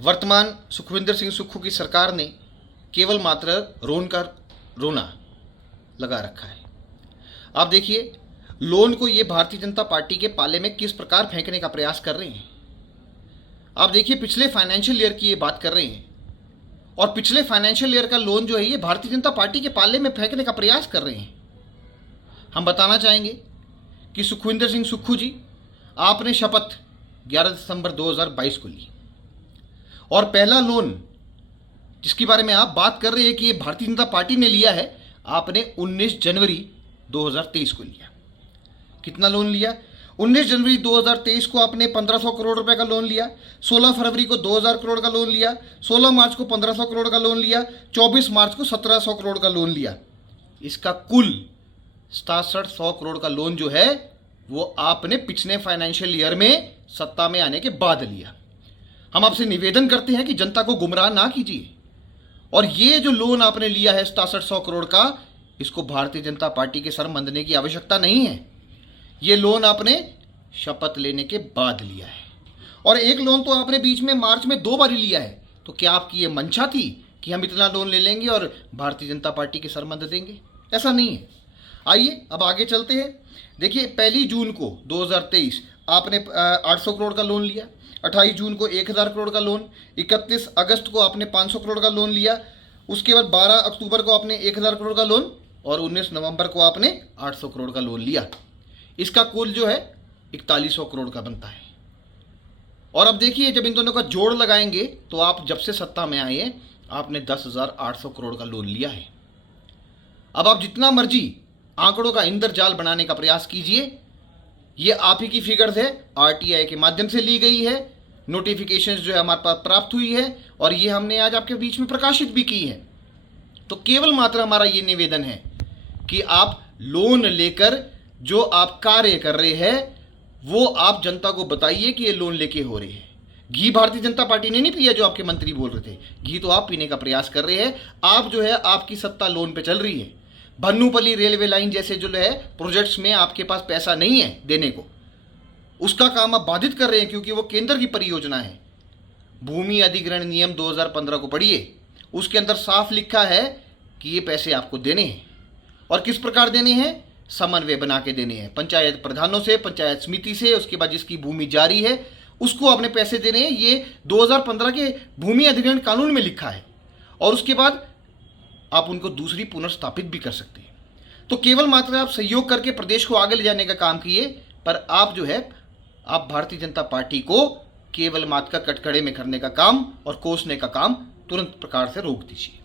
वर्तमान सुखविंदर सिंह सुक्खू की सरकार ने केवल मात्र रोन का रोना लगा रखा है। आप देखिए, लोन को ये भारतीय जनता पार्टी के पाले में किस प्रकार फेंकने का प्रयास कर रहे हैं। आप देखिए, पिछले फाइनेंशियल ईयर की ये बात कर रहे हैं और पिछले फाइनेंशियल ईयर का लोन जो है ये भारतीय जनता पार्टी के पाले में फेंकने का प्रयास कर रहे हैं। हम बताना चाहेंगे कि सुखविंदर सिंह सुक्खू जी, आपने शपथ 11 दिसंबर 2022 को ली और पहला लोन जिसके बारे में आप बात कर रहे हैं कि ये भारतीय जनता पार्टी ने लिया है, आपने 19 जनवरी 2023 को लिया। कितना लोन लिया? 19 जनवरी 2023 को आपने 1500 करोड़ रुपए का लोन लिया, 16 फरवरी को 2000 करोड़ का लोन लिया, 16 मार्च को 1500 करोड़ का लोन लिया, 24 मार्च को 1700 करोड़ का लोन लिया। इसका कुल 6700 करोड़ का लोन जो है वो आपने पिछले फाइनेंशियल ईयर में सत्ता में आने के बाद लिया। हम आपसे निवेदन करते हैं कि जनता को गुमराह ना कीजिए और ये जो लोन आपने लिया है 6700 करोड़ का, इसको भारतीय जनता पार्टी के सर मंदने की आवश्यकता नहीं है। ये लोन आपने शपथ लेने के बाद लिया है और एक लोन तो आपने बीच में मार्च में 2 बार लिया है। तो क्या आपकी ये मंशा थी कि हम इतना लोन ले लेंगे और भारतीय जनता पार्टी के सर मंद देंगे? ऐसा नहीं है। आइए अब आगे चलते हैं। देखिए, 1 जून को 2023 आपने 800 करोड़ का लोन लिया, 28 जून को 1000 करोड़ का लोन, 31 अगस्त को आपने 500 करोड़ का लोन लिया, उसके बाद 12 अक्टूबर को आपने 1000 करोड़ का लोन और 19 नवंबर को आपने 800 करोड़ का लोन लिया। इसका कुल जो है 4100 करोड़ का बनता है। और अब देखिए, जब इन दोनों का जोड़ लगाएंगे तो आप जब से सत्ता में आए आपने 10,800 करोड़ का लोन लिया है। अब आप जितना मर्जी आंकड़ों का इंद्रजाल बनाने का प्रयास कीजिए, ये आप ही की फिगर्स है, आरटीआई के माध्यम से ली गई है, नोटिफिकेशंस जो है हमारे पास प्राप्त हुई है और ये हमने आज आपके बीच में प्रकाशित भी की है। तो केवल मात्र हमारा ये निवेदन है कि आप लोन लेकर जो आप कार्य कर रहे हैं वो आप जनता को बताइए कि ये लोन लेके हो रहे हैं। घी भारतीय जनता पार्टी ने नहीं पिया जो आपके मंत्री बोल रहे थे, घी तो आप पीने का प्रयास कर रहे हैं। आप जो है, आपकी सत्ता लोन पे चल रही है। भन्नूपल्ली रेलवे लाइन जैसे जो है प्रोजेक्ट्स में आपके पास पैसा नहीं है देने को, उसका काम आप बाधित कर रहे हैं क्योंकि वो केंद्र की परियोजना है। भूमि अधिग्रहण नियम 2015 को पढ़िए, उसके अंदर साफ लिखा है कि ये पैसे आपको देने हैं और किस प्रकार देने हैं, समन्वय बना के देने हैं, पंचायत प्रधानों से, पंचायत समिति से, उसके बाद जिसकी भूमि जारी है उसको आपने पैसे देने हैं। ये 2015 के भूमि अधिग्रहण कानून में लिखा है और उसके बाद आप उनको दूसरी पुनर्स्थापित भी कर सकते हैं। तो केवल मात्र आप सहयोग करके प्रदेश को आगे ले जाने का काम किए, पर आप जो है, आप भारतीय जनता पार्टी को केवल मात्र का कटघरे में करने का काम और कोसने का काम तुरंत प्रकार से रोक दीजिए।